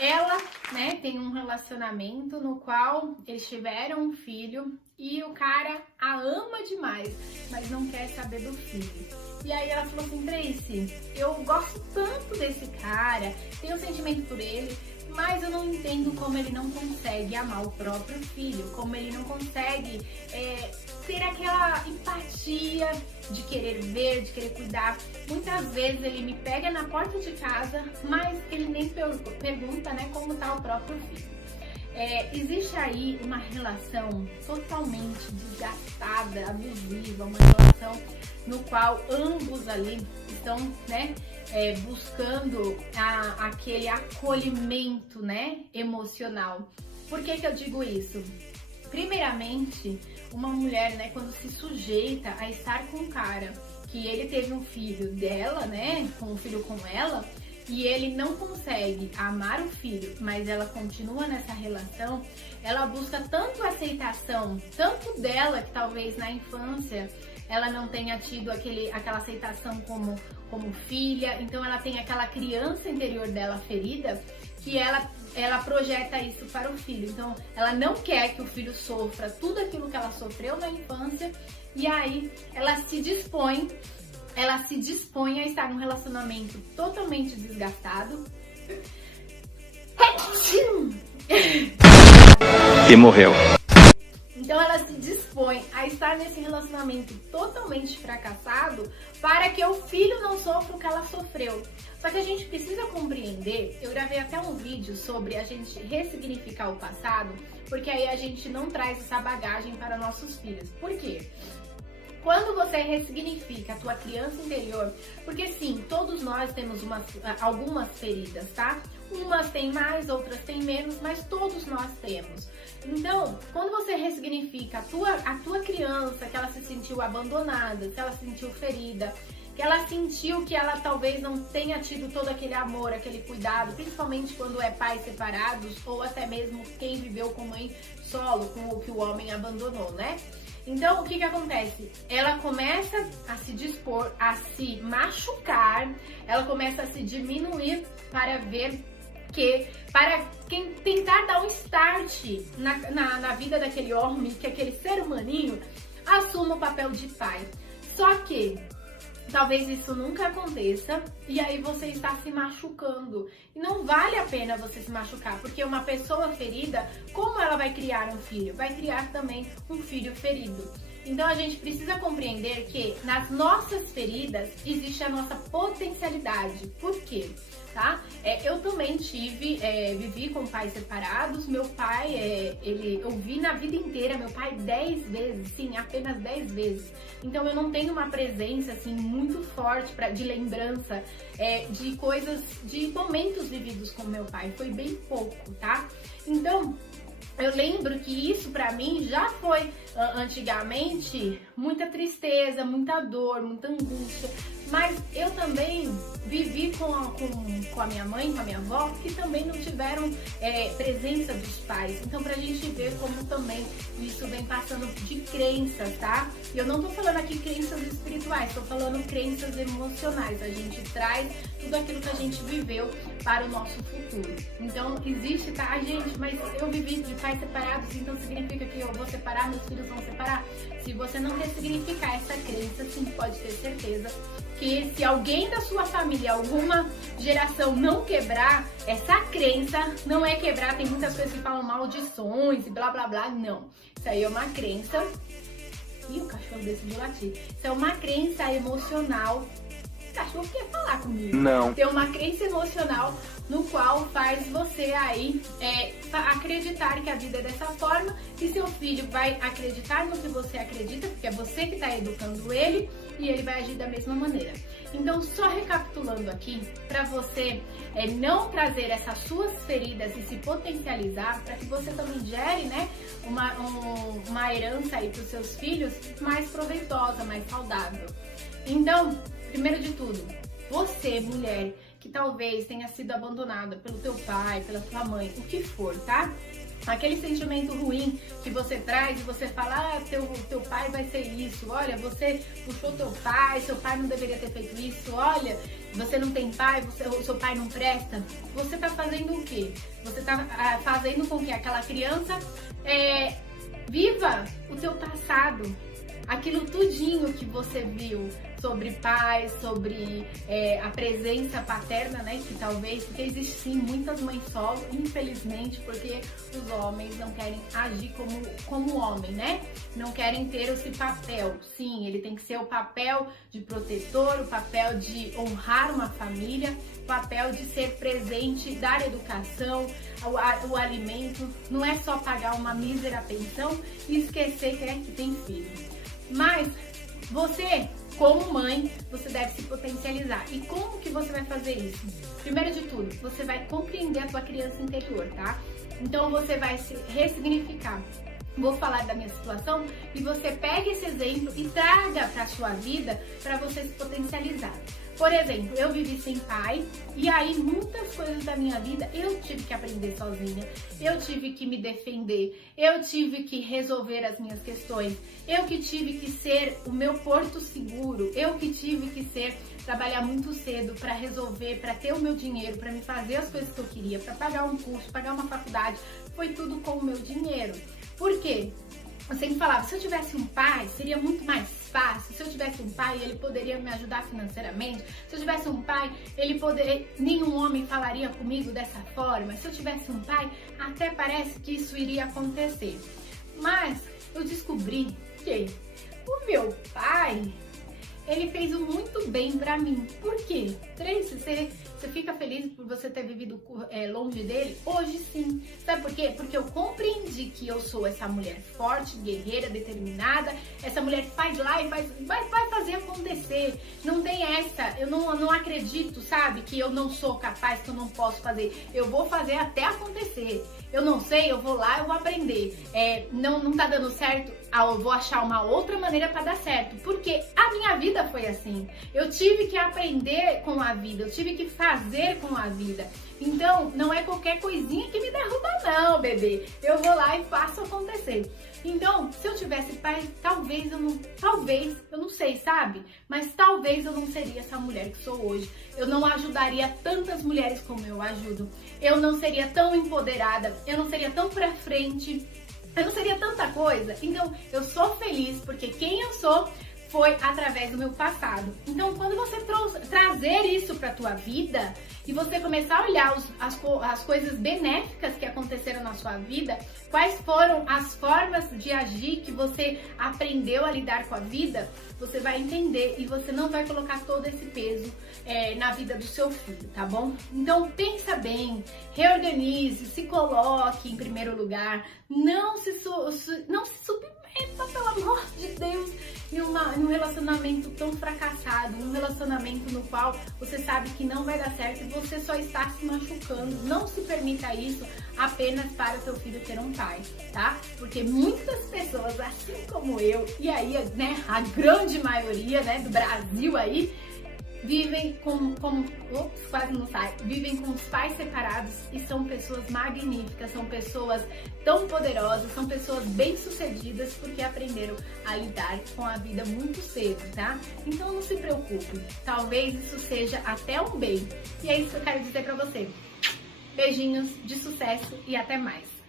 ela, né, tem um relacionamento no qual eles tiveram um filho e o cara a ama demais, mas não quer saber do filho. E aí ela falou assim: Tracy, eu gosto tanto desse cara, tenho um sentimento por ele, mas eu não entendo como ele não consegue amar o próprio filho, como ele não consegue ter aquela empatia de querer ver, de querer cuidar. Muitas vezes ele me pega na porta de casa, mas ele nem pergunta, né, como tá o próprio filho. Existe aí uma relação totalmente desgastada, abusiva, uma relação no qual ambos ali estão, né, buscando aquele acolhimento, né, emocional. Por que eu digo isso? Primeiramente, uma mulher, né, quando se sujeita a estar com um cara que ele teve um filho dela, né, um filho com ela, e ele não consegue amar o filho, mas ela continua nessa relação, ela busca tanto aceitação, tanto dela, que talvez na infância ela não tenha tido aquela aceitação como filha, então ela tem aquela criança interior dela ferida, que ela projeta isso para o filho. Então ela não quer que o filho sofra tudo aquilo que ela sofreu na infância, e aí ela se dispõe a estar num relacionamento totalmente desgastado e morreu. Então ela se dispõe a estar nesse relacionamento totalmente fracassado para que o filho não sofra o que ela sofreu. Só que a gente precisa compreender, eu gravei até um vídeo sobre a gente ressignificar o passado, porque aí a gente não traz essa bagagem para nossos filhos. Por quê? Quando você ressignifica a tua criança interior, porque sim, todos nós temos algumas feridas, tá? Umas têm mais, outras têm menos, mas todos nós temos. Então, quando você ressignifica a tua criança, que ela se sentiu abandonada, que ela se sentiu ferida, que ela sentiu que ela talvez não tenha tido todo aquele amor, aquele cuidado, principalmente quando é pais separados, ou até mesmo quem viveu com mãe solo, com o que o homem abandonou, né? Então, o que acontece? Ela começa a se dispor a se machucar, ela começa a se diminuir para tentar dar um start na vida daquele homem, que aquele ser humaninho assuma o papel de pai. Só que talvez isso nunca aconteça e aí você está se machucando. E não vale a pena você se machucar, porque uma pessoa ferida, como ela vai criar um filho? Vai criar também um filho ferido. Então a gente precisa compreender que nas nossas feridas existe a nossa potencialidade. Por quê? Tá? Eu também vivi com pais separados. Meu pai, eu vi na vida inteira meu pai 10 vezes, sim, apenas 10 vezes. Então eu não tenho uma presença assim muito forte de lembrança de coisas, de momentos vividos com meu pai. Foi bem pouco, tá? Então eu lembro que isso pra mim já foi antigamente muita tristeza, muita dor, muita angústia. Mas eu também vivi com a minha mãe, com a minha avó, que também não tiveram presença dos pais. Então, pra gente ver como também isso vem passando de crenças, tá? E eu não tô falando aqui crenças espirituais, tô falando crenças emocionais. A gente traz tudo aquilo que a gente viveu para o nosso futuro. Então, existe, tá, gente? Mas eu vivi de pais separados, então significa que eu vou separar, meus filhos vão separar? Se você não ressignificar essa crença, sim, pode ter certeza que se alguém da sua família, alguma geração não quebrar, essa crença não é quebrar. Tem muitas pessoas que falam maldições e blá blá blá, não. Isso aí é uma crença. Ih, o cachorro decidiu latir. Isso é uma crença emocional. O cachorro quer falar comigo. Não. Tem uma crença emocional no qual faz você aí acreditar que a vida é dessa forma, e seu filho vai acreditar no que você acredita, porque é você que está educando ele, e ele vai agir da mesma maneira. Então, só recapitulando aqui, para você não trazer essas suas feridas e se potencializar, para que você também gere, né, uma herança aí para os seus filhos mais proveitosa, mais saudável. Então, primeiro de tudo, você, mulher, que talvez tenha sido abandonada pelo teu pai, pela tua mãe, o que for, tá? Aquele sentimento ruim que você traz e você fala, ah, teu pai vai ser isso, olha, você puxou teu pai, seu pai não deveria ter feito isso, olha, você não tem pai, o seu pai não presta, você tá fazendo o quê? Você tá fazendo com que aquela criança viva o teu passado, aquilo tudinho que você viu sobre pais, sobre a presença paterna, né? Que talvez, porque existe sim muitas mães solo, infelizmente, porque os homens não querem agir como homem, né? Não querem ter esse papel. Sim, ele tem que ser o papel de protetor, o papel de honrar uma família, o papel de ser presente, dar educação, o alimento. Não é só pagar uma mísera pensão e esquecer que tem filho. Mas você, como mãe, você deve se potencializar. E como que você vai fazer isso? Primeiro de tudo, você vai compreender a tua criança interior, tá? Então você vai se ressignificar. Vou falar da minha situação e você pega esse exemplo e traga para a sua vida para você se potencializar. Por exemplo, eu vivi sem pai e aí muitas coisas da minha vida eu tive que aprender sozinha, eu tive que me defender, eu tive que resolver as minhas questões, eu que tive que ser o meu porto seguro, eu que tive que trabalhar muito cedo para resolver, para ter o meu dinheiro, para me fazer as coisas que eu queria, para pagar um curso, pagar uma faculdade, foi tudo com o meu dinheiro. Por quê? Eu sempre falava, se eu tivesse um pai, seria muito mais fácil. Se eu tivesse um pai, ele poderia me ajudar financeiramente. Se eu tivesse um pai, nenhum homem falaria comigo dessa forma. Se eu tivesse um pai, até parece que isso iria acontecer. Mas eu descobri que o meu pai, ele fez muito bem pra mim. Por quê? Tracy, você fica feliz por você ter vivido longe dele? Hoje sim. Sabe por quê? Porque eu compreendi que eu sou essa mulher forte, guerreira, determinada. Essa mulher que faz lá e vai fazer acontecer. Não tem essa. Eu não acredito, sabe? Que eu não sou capaz, que eu não posso fazer. Eu vou fazer até acontecer. Eu não sei, eu vou lá, eu vou aprender. Não tá dando certo, eu vou achar uma outra maneira para dar certo. Porque a minha vida foi assim. Eu tive que aprender com a vida, eu tive que fazer com a vida. Então, não é qualquer coisinha que me derruba não, bebê. Eu vou lá e faço acontecer. Então, se eu tivesse pai, talvez, eu não sei, sabe? Mas talvez eu não seria essa mulher que sou hoje. Eu não ajudaria tantas mulheres como eu ajudo. Eu não seria tão empoderada, eu não seria tão pra frente, eu não seria tanta coisa. Então, eu sou feliz porque quem eu sou foi através do meu passado. Então, quando você trazer isso para a tua vida e você começar a olhar as coisas benéficas que aconteceram na sua vida, quais foram as formas de agir que você aprendeu a lidar com a vida, você vai entender e você não vai colocar todo esse peso na vida do seu filho, tá bom? Então, pensa bem, reorganize, se coloque em primeiro lugar, não se submeta, pelo amor de Deus, num relacionamento tão fracassado, num relacionamento no qual você sabe que não vai dar certo e você só está se machucando. Não se permita isso apenas para o seu filho ter um pai, tá? Porque muitas pessoas, assim como eu, e aí, né, a grande maioria, né, do Brasil aí, vivem vivem com os pais separados e são pessoas magníficas, são pessoas tão poderosas, são pessoas bem-sucedidas porque aprenderam a lidar com a vida muito cedo, tá? Então não se preocupe, talvez isso seja até um bem. E é isso que eu quero dizer pra você. Beijinhos de sucesso e até mais!